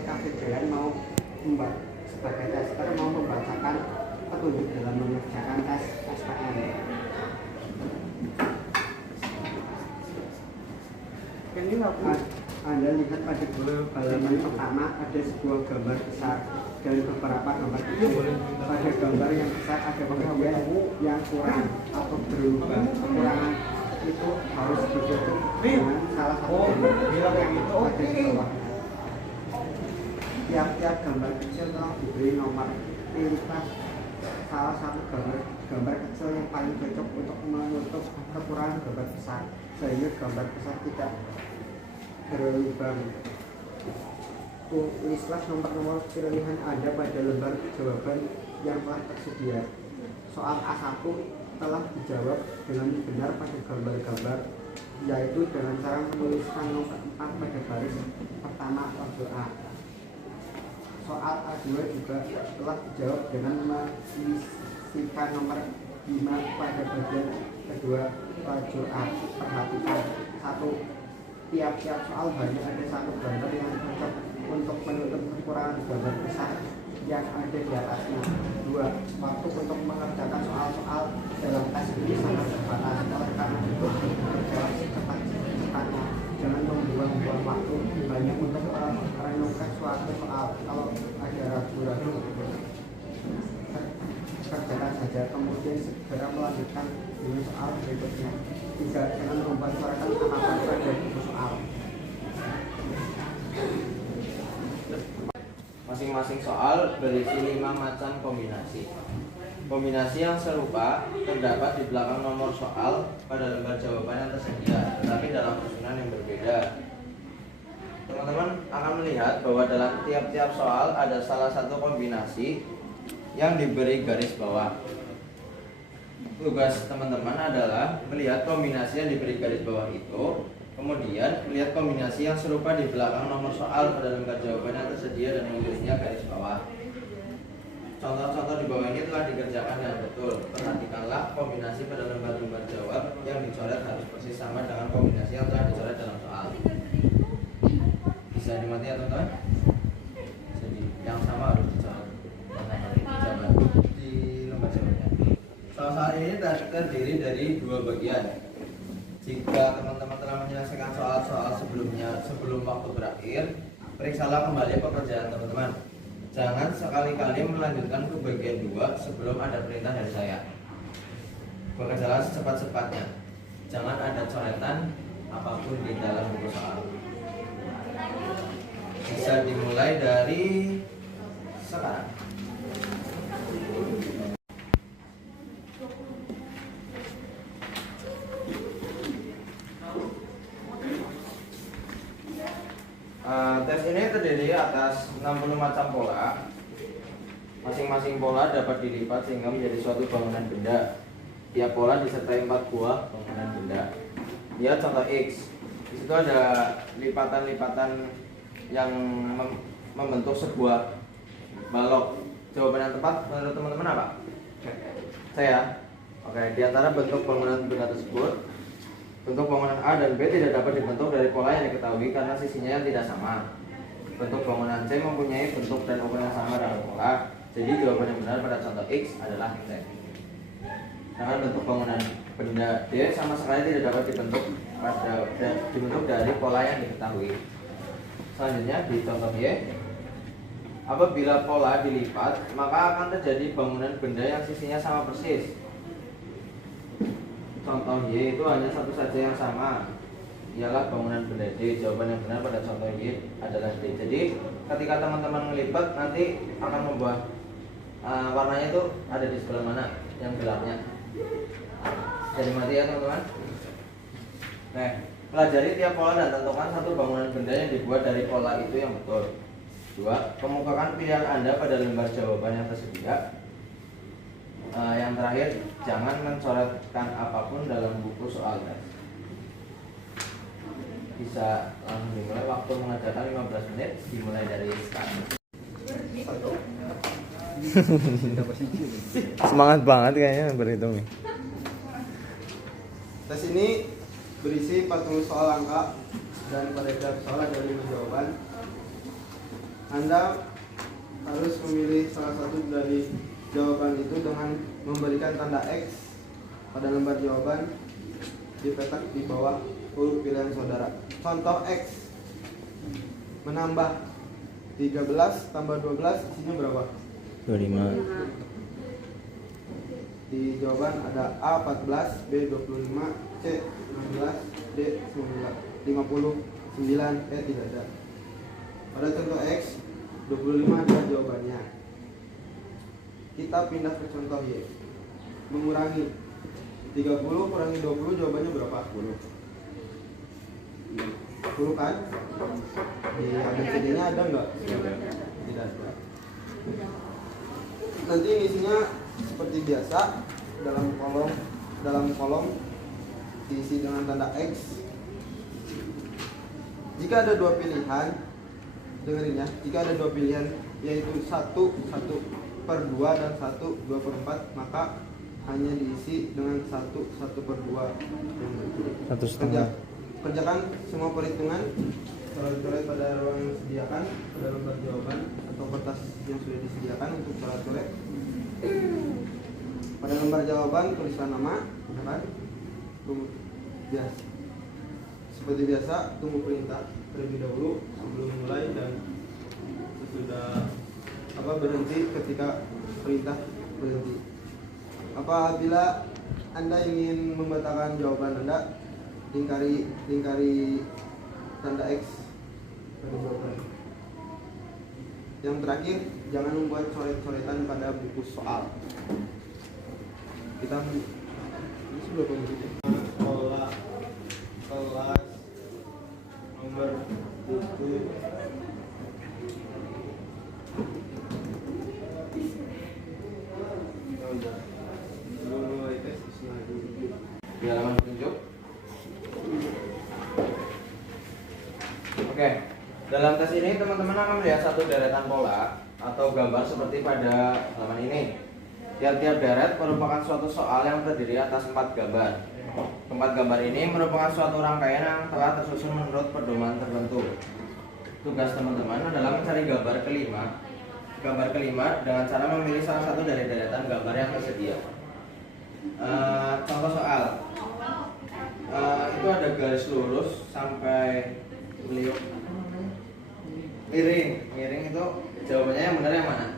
KVJN mau sebagai tester mau membacakan petunjuk dalam mengerjakan tes SPM. Ini Anda lihat pada halaman pertama ada sebuah gambar besar dan beberapa gambar kecil. Pada gambar yang besar ada bagian yang kurang atau berubah. Kekurangan itu harus ditutup dengan salah satu gambar yang ada di bawah. Tiap-tiap gambar kecil telah diberi nomor prioritas. Salah satu gambar kecil yang paling cocok untuk menutup kekurangan gambar besar sehingga gambar besar tidak berlubang. Tulislah nomor pilihan Anda pada lembar jawaban yang telah tersedia. Soal A1 telah dijawab dengan benar pada gambar-gambar, yaitu dengan cara menuliskan nomor 4 pada baris pertama pojok A. Soal A2 juga telah dijawab dengan menyisihkan nomor 5 pada bagian kedua pojok A. Perhatikan, 1. Tiap-tiap soal hanya ada satu gambar yang cocok untuk menutup kekurangan gambar besar yang ada di atasnya. 2. Waktu untuk mengerjakan soal-soal dalam tes ini sangat terbatas. Oleh karena itu, berjawab secepat-cepatnya. Jangan membuang-buang waktu banyak untuk merenungkan suatu soal. Kalau ada ragu-ragu, kerjakan saja, kemudian segera melanjutkan dengan soal berikutnya. 3. Jangan membocorkan apapun pada buku soal. Masing-masing soal berisi 5 macam kombinasi. Kombinasi yang serupa terdapat di belakang nomor soal pada lembar jawaban yang tersedia, tetapi dalam susunan yang berbeda. Teman-teman akan melihat bahwa dalam tiap-tiap soal ada salah satu kombinasi yang diberi garis bawah. Tugas teman-teman adalah melihat kombinasi yang diberi garis bawah itu, kemudian melihat kombinasi yang serupa di belakang nomor soal pada lembar jawaban yang tersedia dan memilihnya garis bawah. Contoh-contoh di bawah ini telah dikerjakan dengan betul. Perhatikanlah kombinasi pada lembar-lembar jawab yang dicoret harus persis sama dengan kombinasi yang telah dicoret dalam soal. Bisa dimengerti ya teman-teman? Yang sama harus dicoret di lembar jawabnya. Soal-soal ini terdiri dari 2 bagian. Jika teman-teman telah menyelesaikan soal-soal sebelumnya sebelum waktu berakhir, periksalah kembali pekerjaan teman-teman. Jangan sekali-kali melanjutkan ke bagian 2 sebelum ada perintah dari saya. Bekerjalah secepat-cepatnya. Jangan ada coretan apapun di dalam buku soal. Bisa dimulai dari sekarang. Tes ini terdiri atas 60 macam pola. Masing-masing pola dapat dilipat sehingga menjadi suatu bangunan benda. Tiap pola disertai 4 buah bangunan benda. Lihat contoh X. Di situ ada lipatan-lipatan yang membentuk sebuah balok. Jawaban yang tepat menurut teman-teman apa? Saya. Oke, di antara bentuk bangunan benda tersebut, bentuk bangunan A dan B tidak dapat dibentuk dari pola yang diketahui karena sisinya yang tidak sama. Bentuk bangunan C mempunyai bentuk dan ukuran yang sama dengan pola. Jadi jawaban yang benar pada contoh X adalah C. Sedangkan bentuk bangunan benda D sama sekali tidak dapat dibentuk dari pola yang diketahui. Selanjutnya di contoh Y, apabila pola dilipat, maka akan terjadi bangunan benda yang sisinya sama persis. Contoh Y itu hanya satu saja yang sama, ialah bangunan benda D. Jawaban yang benar pada contoh Y adalah D. Jadi ketika teman-teman melipat, nanti akan membuat warnanya itu ada di sebelah mana yang gelapnya. Jadi mati ya teman-teman. Nah, pelajari tiap pola dan tentukan satu bangunan benda yang dibuat dari pola itu yang betul. 2. Kemukakan pilihan Anda pada lembar jawaban yang tersedia. Yang terakhir, jangan mencoretkan apapun dalam buku soal tes. Bisa langsung dimulai. Waktu mengerjakan 15 menit, dimulai dari sekarang. Semangat banget kayaknya berhitung nih. Tes ini berisi 40 soal angka dan pada tiap soal ada 5 jawaban. Anda harus memilih salah satu dari jawaban itu dengan memberikan tanda X pada lembar jawaban di petak di bawah huruf pilihan saudara. Contoh X menambah 13 tambah 12 isinya berapa? 25. Di jawaban ada A 14, B 25, C 16, D 59, E tidak ada. Pada contoh X 25 adalah jawabannya. Kita pindah ke contoh Y. Mengurangi 30 kurangi 20 jawabannya berapa? 10 kan? Di ABCD-nya ada nggak? Tidak ada. Nanti isinya seperti biasa, dalam kolom diisi dengan tanda X. Jika ada dua pilihan, dengerin ya, jika ada dua pilihan yaitu 1/2 dan 1/2/4, maka hanya diisi dengan 1/2. 1/2. Kerjakan semua perhitungan, coret-coret pada ruang yang disediakan pada lembar jawaban atau kertas yang sudah disediakan untuk coret-coret. Pada lembar jawaban tuliskan nama, ya kan? Biasa. Seperti biasa, tunggu perintah terlebih dahulu sebelum mulai dan sesudah berhenti ketika perintah berhenti. Apabila Anda ingin membatalkan jawaban Anda, lingkari tanda X pada jawaban. Yang terakhir, jangan membuat coret-coretan pada buku soal. Kita ini sudah begitu. Sekolah kelas nomor 7 di halaman petunjuk. Oke, dalam tes ini teman-teman akan melihat satu deretan pola atau gambar seperti pada halaman ini. Tiap-tiap deret merupakan suatu soal yang terdiri atas 4 gambar. Keempat gambar ini merupakan suatu rangkaian yang telah tersusun menurut pedoman tertentu. Tugas teman-teman adalah mencari gambar kelima dengan cara memilih salah satu dari deretan gambar yang tersedia. Contoh soal itu ada garis lurus sampai miring itu jawabannya yang benar yang mana?